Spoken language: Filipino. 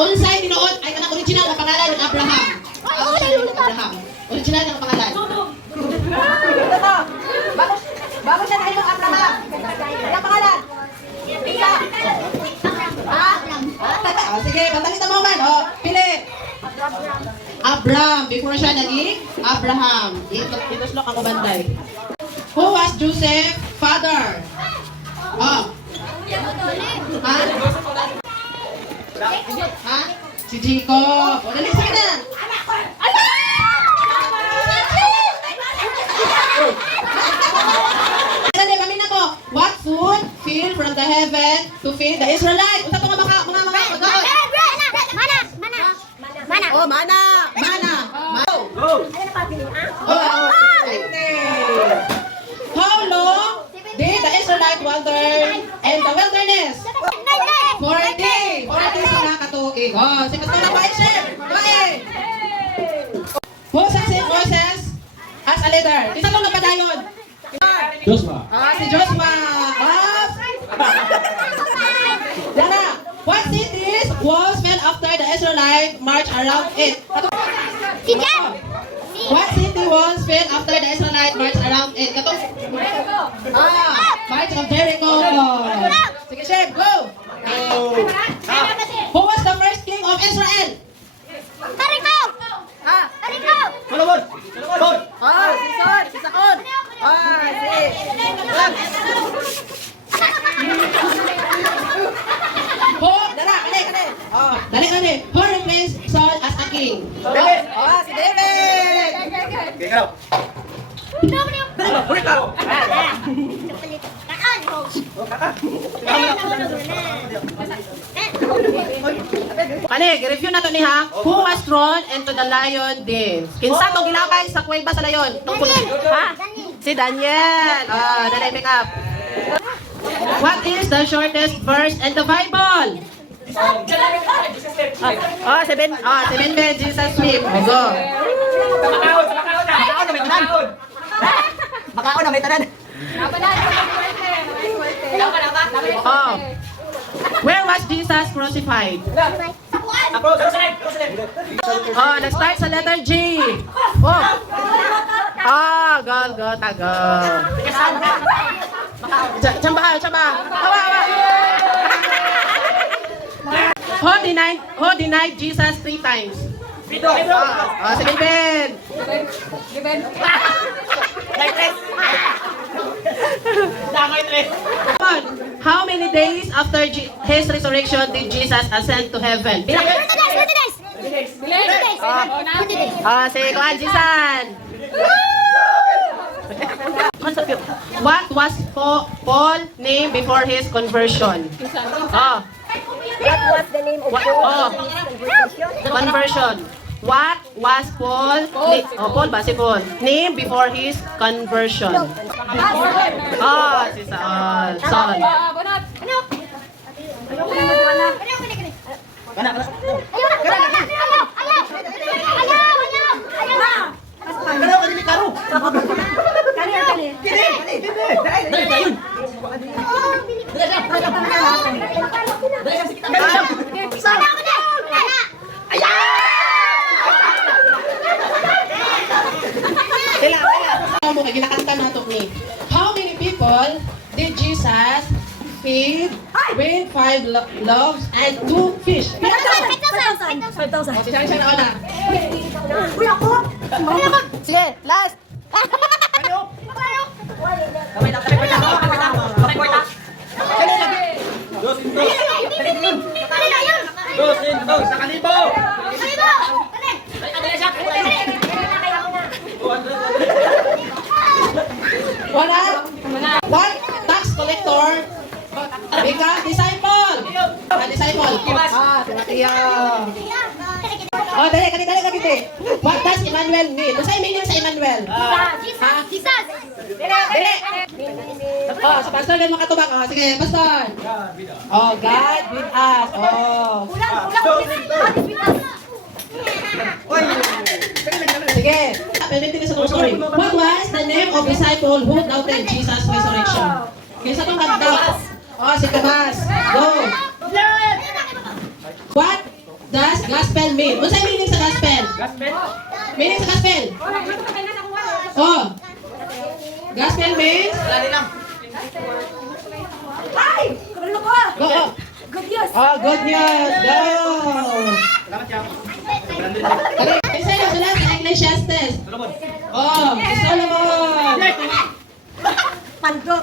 Unsay tinuod ay kanang original nga pangalan ng Abraham. Abraham. Original nga pangalan. Bago siya nahilong Abraham. Ang pangalan? Isa. Sige, pantalita mo man. Pili. Abraham. Before siya naging Abraham. Ituslok ako banday. Who was Joseph father? Ha? Ha? Si Jacob. O, dali, sige na. Dali, kami na po. What food fell from the heaven to feed the Israelites? Unsa to mga magaot? Oh, mana. How long did the Israelites wander in the wilderness? 40 sila katuig. Oh, si Pastor na ba, Sir? Who succeeded Moses as a leader? Isa itong nagpadayon. Joshua. Si Joshua. Dana, what cities walls fell after the Israelites marched around it? What city walls fell after the Israelites marched around it? March of Jericho. Sige, Chef, go! Who was the first king of Israel? Si Saul. Dali. Who replaced Saul as a king? Si David. Review na to ni ha. Who was thrown into the lion den? Kinsa tong gilabay sa kuweba sa layon? Ha? Si Daniel. Dali, pick up. What is the shortest verse in the Bible? 7 Ben, Jesus Smith. Go. Makaon na may tanan. Where was Jesus crucified? Let's start sa letter G. Tago. Chamba. Who denied Jesus 3 times? Sige, Ben. How many days after his resurrection did Jesus ascend to heaven? Sige, kuhan, Jisan. What was Paul named before his conversion? What was the name of Conversion. What was Paul? Paul ba? Si Paul. Name before his conversion. Si Saul. Saul. Ginakanta nato ni. How many people did Jesus feed with 5 loaves and 2 fish? 5,000. Siya na una. Sige, last. What tax collector become disciple? Disciple. Timoteo. Dali. What does Emmanuel mean? Ano sa meaning sa Emmanuel? Jesus. Dili. Sa pastor gan makatubak. Sige, pastor. God with us. Sige. What was the name of disciple who doubted Jesus' resurrection? Kinsa tong nag-doubt? Si Tomas. Go. What does gospel mean? Unsay meaning sa gospel? Meaning sa gospel? Oh. Gospel means? Ay! Kabalo ko! Go. Good news! Oh, good news. Go. Okay, isa yung sulat sa Ecclesiastes. Oh, Solomon. Paldo!